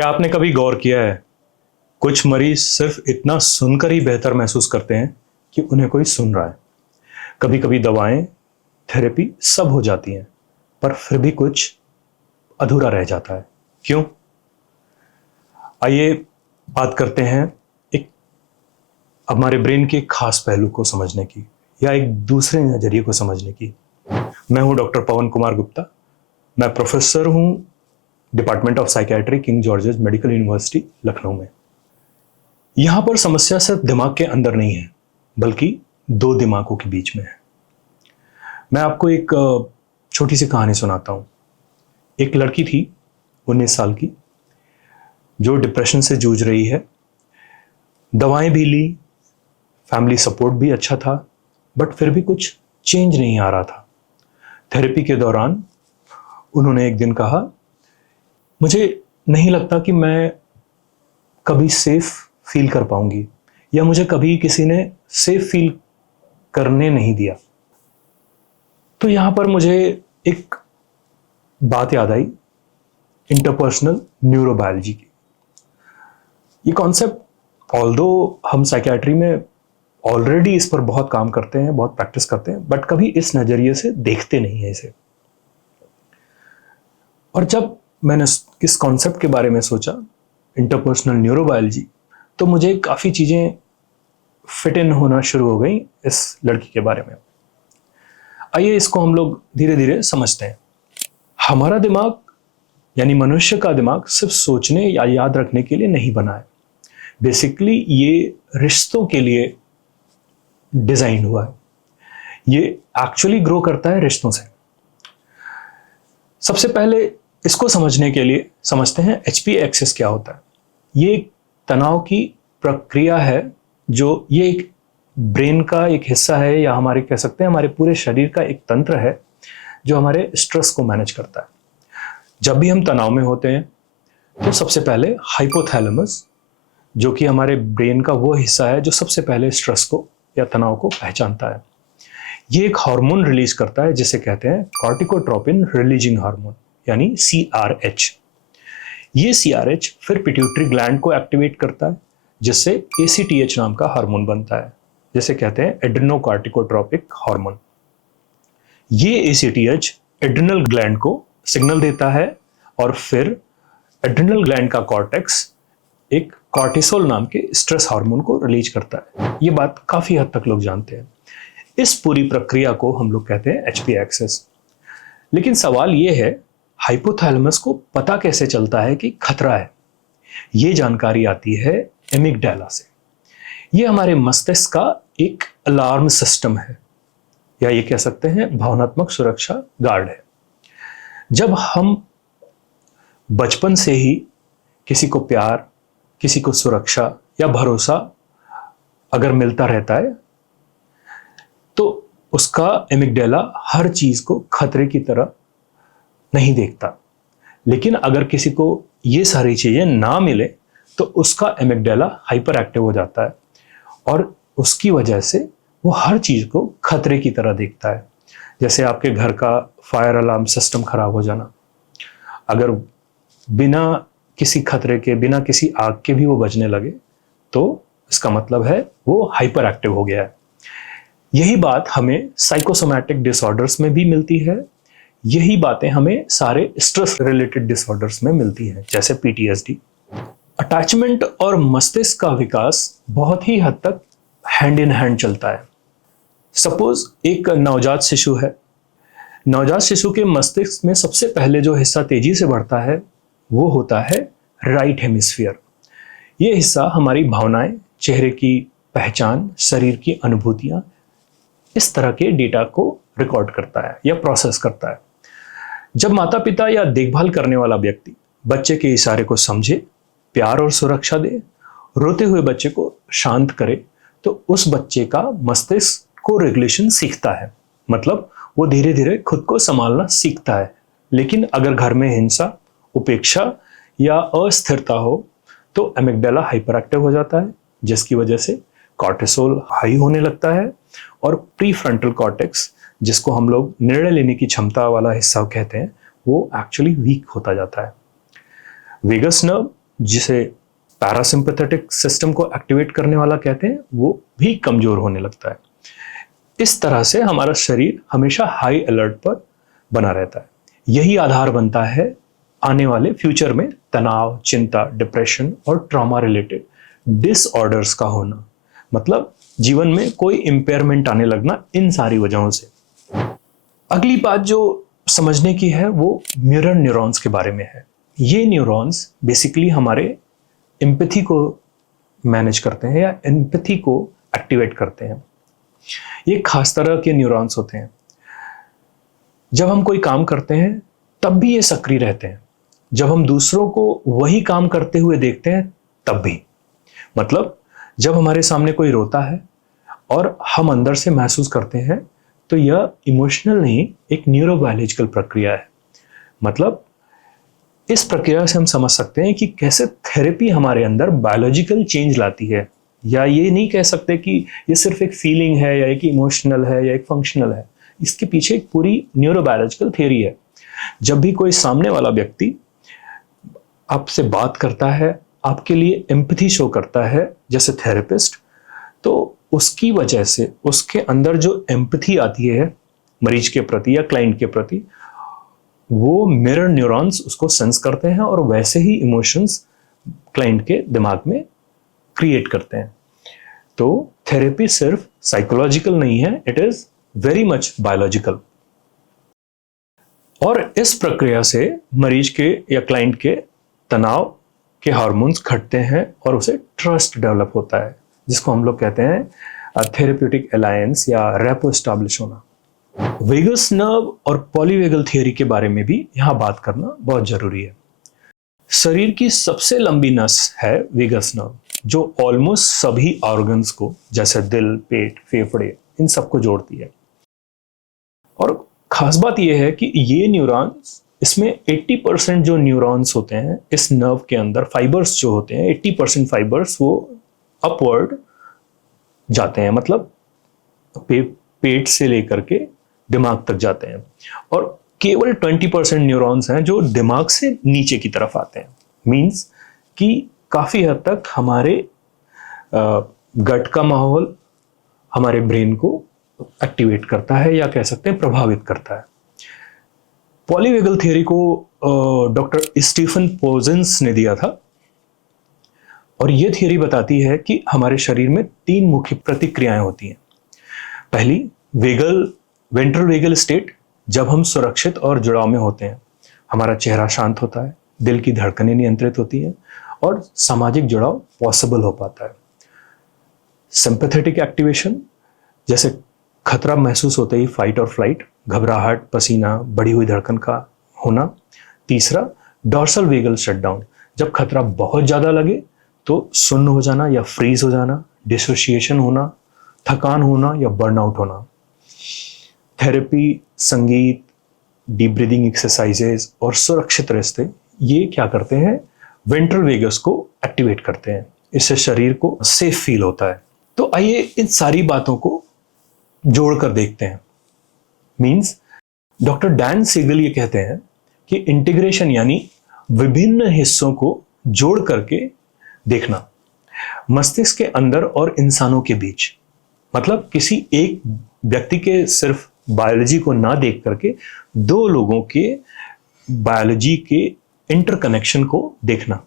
क्या आपने कभी गौर किया है, कुछ मरीज सिर्फ इतना सुनकर ही बेहतर महसूस करते हैं कि उन्हें कोई सुन रहा है। कभी कभी दवाएं, थेरेपी सब हो जाती हैं, पर फिर भी कुछ अधूरा रह जाता है। क्यों? आइए बात करते हैं एक हमारे ब्रेन के खास पहलू को समझने की, या एक दूसरे नजरिए को समझने की। मैं हूं डॉक्टर पवन कुमार गुप्ता। मैं प्रोफेसर हूं department of psychiatry, king George's medical university, Lucknow में। यहां पर समस्या सिर्फ दिमाग के अंदर नहीं है, बल्कि दो दिमागों के बीच में है। मैं आपको एक छोटी सी कहानी सुनाता हूं। एक लड़की थी 19 साल की, जो डिप्रेशन से जूझ रही है। दवाएं भी ली, फैमिली सपोर्ट भी अच्छा था, बट फिर भी कुछ चेंज नहीं आ रहा था। थेरेपी के दौरान उन्होंने एक दिन कहा, मुझे नहीं लगता कि मैं कभी सेफ फील कर पाऊंगी, या मुझे कभी किसी ने सेफ फील करने नहीं दिया। तो यहां पर मुझे एक बात याद आई, इंटरपर्सनल न्यूरोबायोलॉजी की। ये कॉन्सेप्ट, ऑल्दो हम साइकियाट्री में ऑलरेडी इस पर बहुत काम करते हैं, बहुत प्रैक्टिस करते हैं, बट कभी इस नजरिए से देखते नहीं है इसे। और जब मैंने इस कॉन्सेप्ट के बारे में सोचा, इंटरपर्सनल न्यूरोबायोलॉजी, तो मुझे काफ़ी चीज़ें फिट इन होना शुरू हो गई इस लड़की के बारे में। आइए इसको हम लोग धीरे धीरे समझते हैं। हमारा दिमाग, यानी मनुष्य का दिमाग, सिर्फ सोचने या याद रखने के लिए नहीं बना है। बेसिकली ये रिश्तों के लिए डिजाइन हुआ है। ये एक्चुअली ग्रो करता है रिश्तों से। सबसे पहले इसको समझने के लिए समझते हैं एचपी एक्सिस क्या होता है। ये एक तनाव की प्रक्रिया है, जो ये एक ब्रेन का एक हिस्सा है, या हमारे कह सकते हैं हमारे पूरे शरीर का एक तंत्र है जो हमारे स्ट्रेस को मैनेज करता है। जब भी हम तनाव में होते हैं तो सबसे पहले हाइपोथैलेमस, जो कि हमारे ब्रेन का वो हिस्सा है जो सबसे पहले स्ट्रेस को या तनाव को पहचानता है, ये एक हार्मोन रिलीज करता है जिसे कहते हैं कॉर्टिकोट्रोपिन रिलीजिंग हार्मोन, यानी CRH। ये CRH फिर पिट्यूटरी ग्लैंड को एक्टिवेट करता है, जिससे ACTH नाम का हार्मोन बनता है, जिसे कहते हैं एड्रेनोकार्टिकोट्रोपिक हार्मोन। ये ACTH एड्रिनल ग्लैंड को सिग्नल देता है, और फिर एड्रिनल ग्लैंड का कॉर्टेक्स एक कॉर्टिसोल नाम के स्ट्रेस हार्मोन को रिलीज करता है। ये बात काफी हद तक लोग जानते हैं। इस पूरी प्रक्रिया को हम लोग कहते हैं एचपी एक्सिस। लेकिन सवाल ये है, हाइपोथैलेमस को पता कैसे चलता है कि खतरा है? ये जानकारी आती है एमिगडाला से। ये हमारे मस्तिष्क का एक अलार्म सिस्टम है, या ये कह सकते हैं भावनात्मक सुरक्षा गार्ड है। जब हम बचपन से ही किसी को प्यार, किसी को सुरक्षा या भरोसा अगर मिलता रहता है, तो उसका एमिगडाला हर चीज को खतरे की तरह नहीं देखता। लेकिन अगर किसी को ये सारी चीजें ना मिले तो उसका एमिगडाला हाइपर एक्टिव हो जाता है, और उसकी वजह से वो हर चीज को खतरे की तरह देखता है। जैसे आपके घर का फायर अलार्म सिस्टम खराब हो जाना, अगर बिना किसी खतरे के, बिना किसी आग के भी वो बजने लगे, तो इसका मतलब है वो हाइपर एक्टिव हो गया है। यही बात हमें साइकोसोमैटिक डिसऑर्डर्स में भी मिलती है। यही बातें हमें सारे स्ट्रेस रिलेटेड डिसऑर्डर्स में मिलती हैं, जैसे PTSD। अटैचमेंट और मस्तिष्क का विकास बहुत ही हद तक हैंड इन हैंड चलता है। सपोज एक नवजात शिशु है। नवजात शिशु के मस्तिष्क में सबसे पहले जो हिस्सा तेजी से बढ़ता है वो होता है राइट हेमिस्फीयर। ये हिस्सा हमारी भावनाएं, चेहरे की पहचान, शरीर की अनुभूतियां, इस तरह के डेटा को रिकॉर्ड करता है या प्रोसेस करता है। जब माता पिता या देखभाल करने वाला व्यक्ति बच्चे के इशारे को समझे, प्यार और सुरक्षा दे, रोते हुए बच्चे को शांत करे, तो उस बच्चे का मस्तिष्क को रेगुलेशन सीखता है। मतलब वो धीरे धीरे खुद को संभालना सीखता है। लेकिन अगर घर में हिंसा, उपेक्षा या अस्थिरता हो तो एमिगडाला हाइपर एक्टिव हो जाता है, जिसकी वजह से कॉर्टिसोल हाई होने लगता है, और प्री फ्रंटल कॉर्टेक्स, जिसको हम लोग निर्णय लेने की क्षमता वाला हिस्सा कहते हैं, वो एक्चुअली वीक होता जाता है। वेगस नर्व, जिसे पैरासिम्पैथेटिक सिस्टम को एक्टिवेट करने वाला कहते हैं, वो भी कमजोर होने लगता है। इस तरह से हमारा शरीर हमेशा हाई अलर्ट पर बना रहता है। यही आधार बनता है आने वाले फ्यूचर में तनाव, चिंता, डिप्रेशन और ट्रॉमा रिलेटेड डिसऑर्डर्स का होना, मतलब जीवन में कोई इंपेयरमेंट आने लगना इन सारी वजहों से। अगली बात जो समझने की है वो मिरर न्यूरॉन्स के बारे में है। ये न्यूरॉन्स बेसिकली हमारे एम्पैथी को मैनेज करते हैं या एम्पैथी को एक्टिवेट करते हैं। ये खास तरह के न्यूरॉन्स होते हैं। जब हम कोई काम करते हैं तब भी ये सक्रिय रहते हैं, जब हम दूसरों को वही काम करते हुए देखते हैं तब भी। मतलब जब हमारे सामने कोई रोता है और हम अंदर से महसूस करते हैं तो यह इमोशनल नहीं, एक न्यूरोबायोलॉजिकल प्रक्रिया है। मतलब इस प्रक्रिया से हम समझ सकते हैं कि कैसे थेरेपी हमारे अंदर बायोलॉजिकल चेंज लाती है। या ये नहीं कह सकते कि ये सिर्फ एक फीलिंग है या एक इमोशनल है या एक फंक्शनल है, इसके पीछे एक पूरी न्यूरोबायोलॉजिकल थ्योरी है। जब भी कोई सामने वाला व्यक्ति आपसे बात करता है, आपके लिए एम्पैथी शो करता है जैसे थेरेपिस्ट, तो उसकी वजह से उसके अंदर जो एम्पैथी आती है मरीज के प्रति या क्लाइंट के प्रति, वो मिरर न्यूरॉन्स उसको सेंस करते हैं और वैसे ही इमोशंस क्लाइंट के दिमाग में क्रिएट करते हैं। तो थेरेपी सिर्फ साइकोलॉजिकल नहीं है, it is very much biological. और इस प्रक्रिया से मरीज के या क्लाइंट के तनाव के हार्मोन्स घटते हैं और उसे ट्रस्ट डेवलप होता है, जिसको हम लोग कहते हैं थेरेप्यूटिक अलायंस या रेपो एस्टैब्लिश होना। वेगस नर्व और पॉलीवेगल थियरी के बारे में भी यहां बात करना बहुत जरूरी है। शरीर की सबसे लंबी नस है वेगस नर्व, जो ऑलमोस्ट सभी ऑर्गन्स को जैसे दिल, पेट, फेफड़े, इन सबको जोड़ती है। और खास बात यह है कि ये न्यूरॉन्स, इसमें 80% जो न्यूरॉन्स होते हैं इस नर्व के अंदर, फाइबर्स जो होते हैं 80% फाइबर्स वो अपवर्ड जाते हैं, मतलब पेट से लेकर के दिमाग तक जाते हैं। और केवल 20% न्यूरॉन्स हैं जो दिमाग से नीचे की तरफ आते हैं। मींस कि काफी हद तक हमारे गट का माहौल हमारे ब्रेन को एक्टिवेट करता है या कह सकते हैं प्रभावित करता है। पॉलीवेगल थियरी को डॉक्टर स्टीफन पोजेंस ने दिया था और यह थियरी बताती है कि हमारे शरीर में 3 मुख्य प्रतिक्रियाएं होती हैं। पहली वेंट्रल वेगल स्टेट, जब हम सुरक्षित और जुड़ाव में होते हैं, हमारा चेहरा शांत होता है, दिल की धड़कनें नियंत्रित होती हैं और सामाजिक जुड़ाव पॉसिबल हो पाता है। सिंपैथेटिक एक्टिवेशन, जैसे खतरा महसूस होते ही फाइट और फ्लाइट, घबराहट, पसीना, बढ़ी हुई धड़कन का होना। तीसरा डॉर्सल वेगल शटडाउन, जब खतरा बहुत ज्यादा लगे तो सुन्न हो जाना या फ्रीज हो जाना, डिसोसिएशन होना, थकान होना या बर्नआउट होना। थेरेपी, संगीत, डीप ब्रीदिंग एक्सरसाइजेस और सुरक्षित रास्ते, ये क्या करते हैं, वेंट्रल वेगस को एक्टिवेट करते हैं। इससे शरीर को सेफ फील होता है। तो आइए इन सारी बातों को जोड़कर देखते हैं। मींस डॉक्टर डैन सिगल ये कहते हैं कि इंटीग्रेशन यानी विभिन्न हिस्सों को जोड़ करके देखना, मस्तिष्क के अंदर और इंसानों के बीच। मतलब किसी एक व्यक्ति के सिर्फ बायोलॉजी को ना देख करके 2 लोगों के बायोलॉजी के इंटरकनेक्शन को देखना।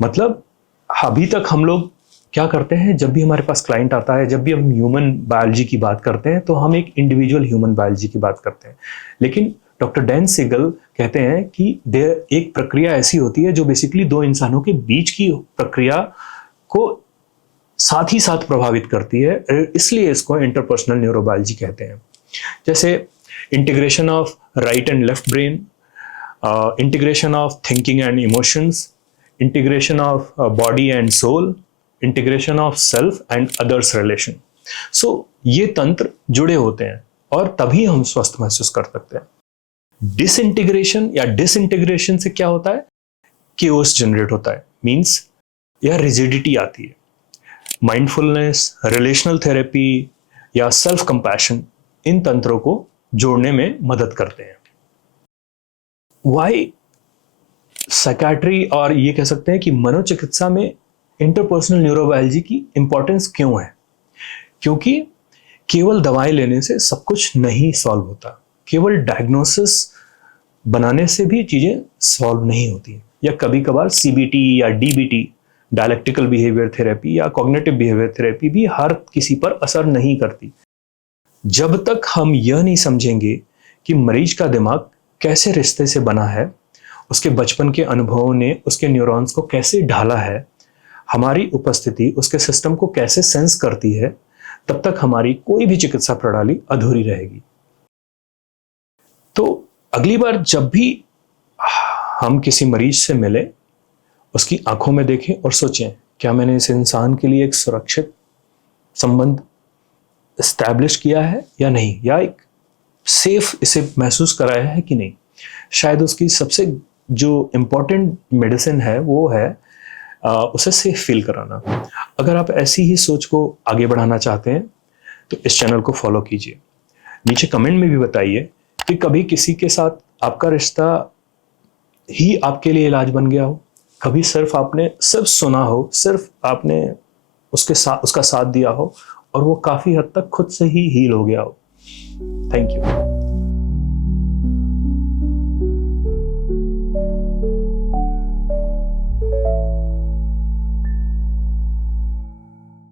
मतलब अभी तक हम लोग क्या करते हैं, जब भी हमारे पास क्लाइंट आता है, जब भी हम ह्यूमन बायोलॉजी की बात करते हैं तो हम एक इंडिविजुअल ह्यूमन बायोलॉजी की बात करते हैं। लेकिन डॉक्टर डैन सिगल कहते हैं कि एक प्रक्रिया ऐसी होती है जो बेसिकली 2 इंसानों के बीच की प्रक्रिया को साथ ही साथ प्रभावित करती है, इसलिए इसको इंटरपर्सनल न्यूरोबायोलॉजी कहते हैं। जैसे integration of right and left brain, integration of thinking and emotions, integration of body and soul, integration of self and others relation. So ये तंत्र जुड़े होते हैं और तभी हम स्वस्थ महसूस कर सकते हैं। डिसइंटीग्रेशन या डिसइंटीग्रेशन से क्या होता है, केओस जनरेट होता है। मींस या रिजिडिटी आती है। माइंडफुलनेस, रिलेशनल थेरेपी या सेल्फ कंपैशन इन तंत्रों को जोड़ने में मदद करते हैं। व्हाई साइकाट्री और ये कह सकते हैं कि मनोचिकित्सा में इंटरपर्सनल न्यूरोबायोलॉजी की इंपॉर्टेंस क्यों है? क्योंकि केवल दवाई लेने से सब कुछ नहीं सॉल्व होता, केवल डायग्नोसिस बनाने से भी चीज़ें सॉल्व नहीं होती, या कभी कभार सीबीटी या डीबीटी, डायलेक्टिकल बिहेवियर थेरेपी या कॉग्निटिव बिहेवियर थेरेपी भी हर किसी पर असर नहीं करती। जब तक हम यह नहीं समझेंगे कि मरीज का दिमाग कैसे रिश्ते से बना है, उसके बचपन के अनुभवों ने उसके न्यूरॉन्स को कैसे ढाला है, हमारी उपस्थिति उसके सिस्टम को कैसे सेंस करती है, तब तक हमारी कोई भी चिकित्सा प्रणाली अधूरी रहेगी। तो अगली बार जब भी हम किसी मरीज से मिले, उसकी आंखों में देखें और सोचें, क्या मैंने इस इंसान के लिए एक सुरक्षित संबंध एस्टैब्लिश किया है या नहीं, या एक सेफ इसे महसूस कराया है कि नहीं। शायद उसकी सबसे जो इम्पोर्टेंट मेडिसिन है वो है उसे सेफ फील कराना। अगर आप ऐसी ही सोच को आगे बढ़ाना चाहते हैं तो इस चैनल को फॉलो कीजिए। नीचे कमेंट में भी बताइए कि कभी किसी के साथ आपका रिश्ता ही आपके लिए इलाज बन गया हो, कभी सिर्फ सुना हो, सिर्फ आपने उसका साथ दिया हो और वो काफ़ी हद तक खुद से ही हील हो गया हो। Thank you.